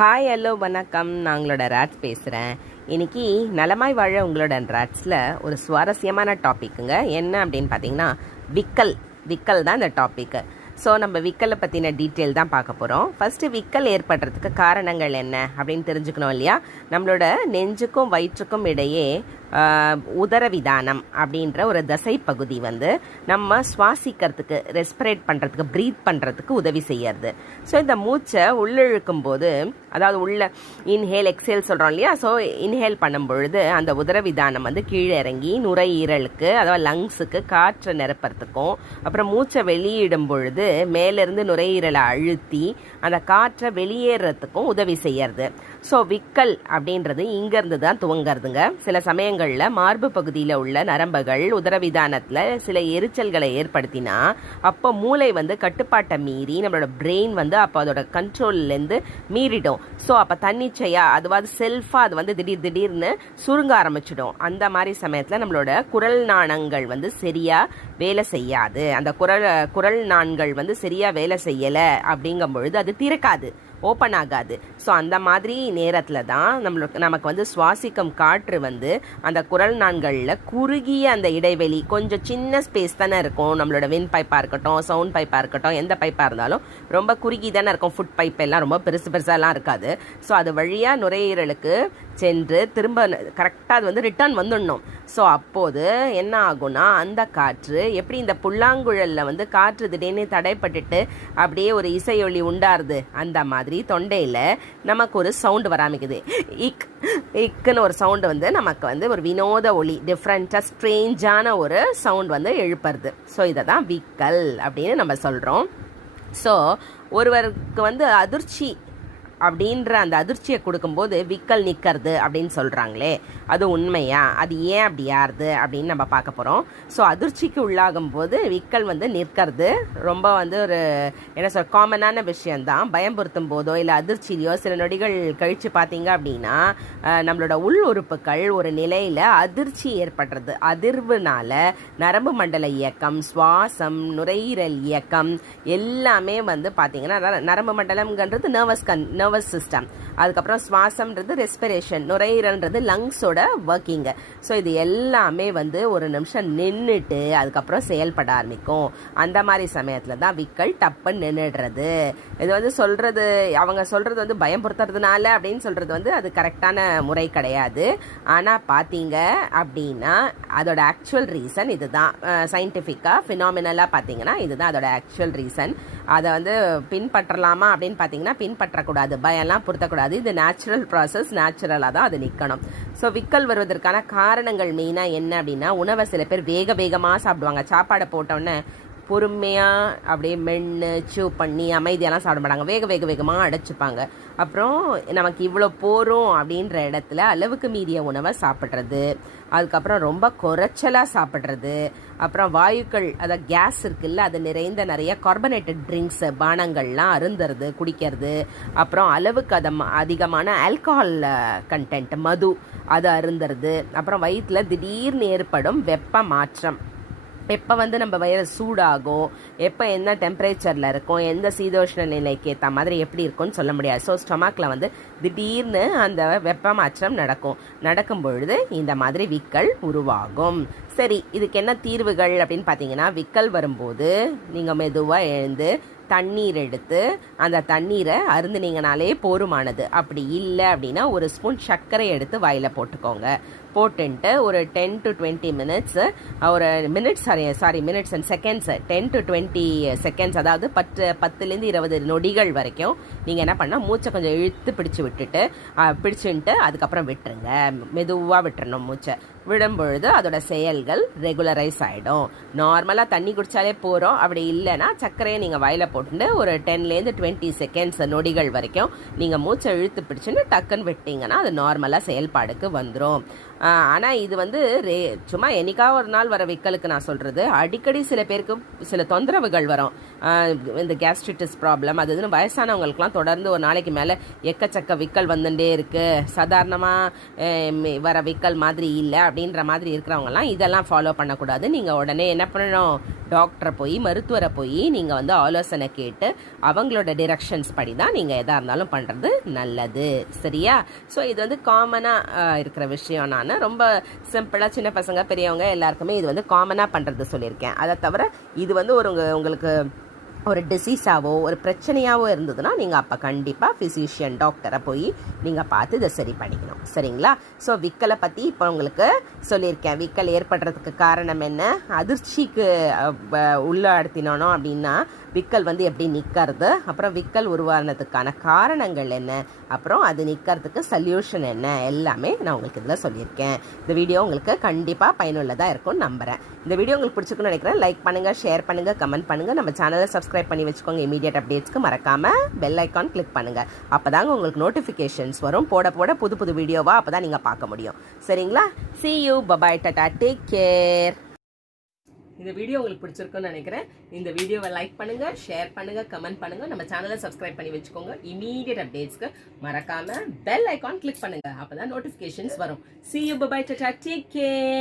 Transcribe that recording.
Hi hello வணக்கம். நான் உங்களோட ராட்ஸ் பேசுகிறேன். இன்றைக்கி நலமாய் வாழ உங்களோட ராட்ஸில் ஒரு சுவாரஸ்யமான டாப்பிக்குங்க. என்ன அப்படின்னு பார்த்தீங்கன்னா விக்கல் தான் இந்த டாப்பிக்கு. ஸோ நம்ம விக்கலை பற்றின டீட்டெயில் தான் பார்க்க போகிறோம். ஃபஸ்ட்டு விக்கல் ஏற்படுறதுக்கு காரணங்கள் என்ன அப்படின்னு தெரிஞ்சுக்கணும் இல்லையா? நம்மளோட நெஞ்சுக்கும் வயிற்றுக்கும் இடையே உதரவிதானம் அப்படின்ற ஒரு தசை பகுதி நம்ம சுவாசிக்கிறதுக்கு, ரெஸ்பிரேட் பண்ணுறதுக்கு, ப்ரீத் பண்ணுறதுக்கு உதவி செய்யறது. ஸோ இந்த மூச்சை உள்ளிழுக்கும் போது, அதாவது உள்ள இன்ஹேல் எக்ஸேல் சொல்கிறோம் இல்லையா? ஸோ இன்ஹேல் பண்ணும் பொழுது அந்த உதரவிதானம் கீழே இறங்கி நுரையீரலுக்கு, அதாவது லங்ஸுக்கு காற்றை நிரப்புறதுக்கும், அப்புறம் மூச்சை வெளியிடும் பொழுது மேலேருந்து நுரையீரலை அழுத்தி அந்த காற்றை வெளியேறதுக்கும் உதவி செய்யறது. ஸோ விக்கல் அப்படின்றது இங்கேருந்து தான் துவங்கிறதுங்க. சில சமயங்களில் மார்பு பகுதியில் உள்ள நரம்புகள் உதரவிதானத்தில் சில எரிச்சல்களை ஏற்படுத்தினா அப்போ மூளை கட்டுப்பாட்டை மீறி நம்மளோட பிரெயின் அப்போ அதோட கண்ட்ரோல்லேருந்து மீறிடும். ஸோ அப்போ தன்னிச்சையாக அதுவாது செல்ஃபாக அது திடீர்னு சுருங்க ஆரம்பிச்சிடும். அந்த மாதிரி சமயத்தில் நம்மளோட குரல் நாணங்கள் சரியாக வேலை செய்யாது. அந்த குரல் நாண்கள் சரியாக வேலை செய்யலை அப்படிங்கும் பொழுது அது திறக்காது, ஓப்பன் ஆகாது. ஸோ அந்த மாதிரி நேரத்தில் தான் நமக்கு சுவாசிக்கும் காற்று அந்த குரல் நாண்களில் குறுகிய அந்த இடைவெளி, கொஞ்சம் சின்ன ஸ்பேஸ் தானே இருக்கும். நம்மளோட வின் பைப்பாக இருக்கட்டும், சவுண்ட் பைப்பாக இருக்கட்டும், எந்த பைப்பாக இருந்தாலும் ரொம்ப குறுகி தானே இருக்கும். ஃபுட் பைப் எல்லாம் ரொம்ப பெருசாலாம் இருக்காது. ஸோ அது வழியாக நுரையீரலுக்கு சென்று திரும்ப கரெக்டாக அது ரிட்டர்ன் வந்துடணும். ஸோ அப்போது என்ன ஆகும்னா, அந்த காற்று எப்படி இந்த புல்லாங்குழலில் காற்று திடீர்னு தடைப்பட்டுட்டு அப்படியே ஒரு இசையொலி உண்டாருது, அந்த மாதிரி தொண்டையில் நமக்கு ஒரு சவுண்டு வராமிக்குது. இக்குன்னு ஒரு சவுண்டு நமக்கு ஒரு வினோத ஒலி, டிஃப்ரெண்ட்டாக ஸ்ட்ரேஞ்சான ஒரு சவுண்ட் எழுப்புறது. ஸோ இதை தான் விக்கல் அப்படின்னு நம்ம சொல்கிறோம். ஸோ ஒருவருக்கு அதிர்ச்சி அப்படின்ற அந்த அதிர்ச்சியை கொடுக்கும்போது விக்கல் நிற்கிறது அப்படின்னு சொல்கிறாங்களே, அது உண்மையா? அது ஏன் அப்படி யாருது அப்படின்னு நம்ம பார்க்க போகிறோம். ஸோ அதிர்ச்சிக்கு உள்ளாகும் போது விக்கல் நிற்கிறது ரொம்ப ஒரு என்ன காமனான விஷயந்தான். பயம்படுத்தும் போதோ இல்லை அதிர்ச்சியிலையோ சில நொடிகள் கழித்து பார்த்தீங்க அப்படின்னா நம்மளோட உள் உறுப்புகள் ஒரு நிலையில் அதிர்ச்சி ஏற்படுறது. அதிர்வுனால நரம்பு மண்டல இயக்கம், சுவாசம், நுரையீரல் இயக்கம் எல்லாமே பார்த்தீங்கன்னா நரம்பு மண்டலம்ன்றது நர்வஸ் சிஸ்டம், அதுக்கப்புறம் சுவாசம்ன்றது ரெஸ்பிரேஷன், நுரையீரல்ன்றது லங்ஸோட ஒர்க்கிங்கு. ஸோ இது எல்லாமே ஒரு நிமிஷம் நின்றுட்டு அதுக்கப்புறம் செயல்பட ஆரம்பிக்கும். அந்த மாதிரி சமயத்தில் தான் விக்கல் டப்புன்னு நின்றுடுறது. இது சொல்கிறது, அவங்க சொல்கிறது பயம்படுத்துறதுனால அப்படின்னு சொல்கிறது அது கரெக்டான முறை கிடையாது. ஆனால் பார்த்தீங்க அப்படின்னா அதோட ஆக்சுவல் ரீசன் இதுதான். சயின்டிஃபிக்காக ஃபினாமினலாக பார்த்தீங்கன்னா இதுதான் அதோட ஆக்சுவல் ரீசன். அதை பின்பற்றலாமா அப்படின்னு பார்த்தீங்கன்னா பின்பற்றக்கூடாது, பயம்லாம் பொருத்தக்கூடாது. இது நேச்சுரல் ப்ராசஸ், நேச்சுரலாக தான் அது நிற்கணும். ஸோ விக்கல் வருவதற்கான காரணங்கள் மெயினாக என்ன அப்படின்னா, உணவை சில பேர் வேகமாக சாப்பிடுவாங்க. சாப்பாடை போட்டோன்னே பொறுமையாக அப்படியே மென்று சூ பண்ணி அமைதியெல்லாம் சாப்பிட மாட்டாங்க, வேகமாக அடைச்சிப்பாங்க. அப்புறம் நமக்கு இவ்வளோ போகிறோம் அப்படின்ற இடத்துல அளவுக்கு மீறிய உணவை சாப்பிட்றது, அதுக்கப்புறம் ரொம்ப குறைச்சலாக சாப்பிட்றது, அப்புறம் வாயுக்கள், அதாவது கேஸ் இருக்குல்ல, அது நிறைந்த நிறைய கார்பனேட்டட் ட்ரிங்க்ஸு, பானங்கள்லாம் அருந்துறது, குடிக்கிறது, அப்புறம் அளவுக்கு அதிகமான ஆல்கஹால் கண்டென்ட், மது, அது அருந்துறது, அப்புறம் வயிற்றில் திடீர்னு ஏற்படும் வெப்ப மாற்றம். எப்போ நம்ம வயிறு சூடாகும், எப்போ என்ன டெம்பரேச்சரில் இருக்கும், எந்த சீதோஷ்ண நிலைக்கு ஏற்ற மாதிரி எப்படி இருக்கும்னு சொல்ல முடியாது. ஸோ ஸ்டொமக்கில் திடீர்னு அந்த வெப்ப மாற்றம் நடக்கும் பொழுது இந்த மாதிரி விக்கல் உருவாகும். சரி, இதுக்கு என்ன தீர்வுகள் அப்படின்னு பார்த்தீங்கன்னா, விக்கல் வரும்போது நீங்கள் மெதுவாக எழுந்து தண்ணீர் எடுத்து அந்த தண்ணீரை அருந்துனீங்கனாலே போருமானது. அப்படி இல்லை அப்படின்னா ஒரு ஸ்பூன் சர்க்கரை எடுத்து வாயில் போட்டுக்கோங்க. போட்டுன்ட்டு ஒரு 10 to 20 minutes, ஒரு minutes minutes and seconds, 10 to 20 seconds, அதாவது 10லேருந்து 20 நொடிகள் வரைக்கும் நீங்கள் என்ன பண்ணால் மூச்சை கொஞ்சம் இழுத்து பிடிச்சுட்டு அதுக்கப்புறம் விட்டுருங்க. மெதுவாக விட்டுறணும். மூச்சை விடும் பொழுது அதோட செயல்கள் ரெகுலரைஸ் ஆகிடும். நார்மலாக தண்ணி குடித்தாலே போகிறோம். அப்படி இல்லைன்னா சர்க்கரையை நீங்கள் வாயில் போட்டு ஒரு 10லேருந்து 20 seconds நொடிகள் வரைக்கும் நீங்கள் மூச்சை இழுத்து பிடிச்சுன்னு டக்குன்னு விட்டீங்கன்னா அது நார்மலாக செயல்பாடுக்கு வந்துடும். ஆனால் இது வந்து சும்மா என்னைக்காக ஒரு நாள் வர விக்கலுக்கு நான் சொல்கிறது. அடிக்கடி சில பேருக்கு சில தொந்தரவுகள் வரும். இந்த கேஸ்ட்ரிட்டிஸ் ப்ராப்ளம் அது இதுன்னு வயசானவங்களுக்குலாம் தொடர்ந்து ஒரு நாளைக்கு மேலே எக்கச்சக்க விக்கல் வந்துட்டே இருக்குது, சாதாரணமாக வர விக்கல் மாதிரி இல்லை அப்படின்ற மாதிரி இருக்கிறவங்கலாம் இதெல்லாம் ஃபாலோ பண்ணக்கூடாது. நீங்கள் உடனே என்ன பண்ணணும், டாக்டரை போய் மருத்துவரை போய் நீங்கள் வந்து ஆலோசனை கேட்டு அவங்களோட டிரெக்ஷன்ஸ் படி தான் நீங்கள் எதாக இருந்தாலும் பண்ணுறது நல்லது. சரியா? ஸோ இது வந்து காமனாக இருக்கிற விஷயம். நான் ரொம்ப சிம்பிளாக சின்ன பசங்க பெரியவங்க எல்லாருக்குமே இது வந்து காமனாக பண்ணுறது சொல்லியிருக்கேன். அதை தவிர இது வந்து உங்களுக்கு ஒரு டிசீஸாவோ ஒரு பிரச்சனையாவோ இருந்ததுன்னா நீங்கள் அப்போ கண்டிப்பாக ஃபிசிஷியன் டாக்டரை போய் நீங்கள் பார்த்து இதை சரி பண்ணிக்கணும். சரிங்களா? ஸோ விக்கலை பற்றி இப்போ உங்களுக்கு சொல்லியிருக்கேன். விக்கல் ஏற்படுறதுக்கு காரணம் என்ன, அதிர்ச்சிக்கு உள்ளாடுத்தினோம் அப்படின்னா விக்கல் வந்து எப்படி நிற்கிறது, அப்புறம் விக்கல் உருவானதுக்கான காரணங்கள் என்ன, அப்புறம் அது நிற்கிறதுக்கு சொல்யூஷன் என்ன, எல்லாமே நான் உங்களுக்கு இதில் சொல்லியிருக்கேன். இந்த வீடியோ உங்களுக்கு கண்டிப்பாக பயனுள்ளதாக இருக்கும்னு நம்புகிறேன். இந்த வீடியோ உங்களுக்கு பிடிச்சிருக்குன்னு நினைக்கிறேன். லைக் பண்ணுங்கள், ஷேர் பண்ணுங்கள், கமெண்ட் பண்ணுங்கள். நம்ம சேனலை சப்ஸ்கிரைப் பண்ணி வச்சுக்கோங்க. இமீடியட் அப்டேட்ஸ்க்கு மறக்காமல் பெல் ஐக்கான் கிளிக் பண்ணுங்கள். அப்போ தாங்க உங்களுக்கு நோட்டிஃபிகேஷன்ஸ் வரும். போட புது புது வீடியோவா அப்போ தான் நீங்கள் பார்க்க முடியும். சரிங்களா? see you, bye, tata, take care. இந்த வீடியோ உங்களுக்கு பிடிச்சிருக்குன்னு நினைக்கிறேன். இந்த வீடியோவை லைக் பண்ணுங்க, ஷேர் பண்ணுங்க, கமெண்ட் பண்ணுங்க. நம்ம சேனலை சப்ஸ்கிரைப் பண்ணி வச்சுக்கோங்க. இமீடியட் அப்டேட்ஸ்க்கு மறக்காம பெல் ஐக்கான் கிளிக் பண்ணுங்க. அப்பதான் நோட்டிஃபிகேஷன்ஸ் வரும். see you, bye, tata, take care.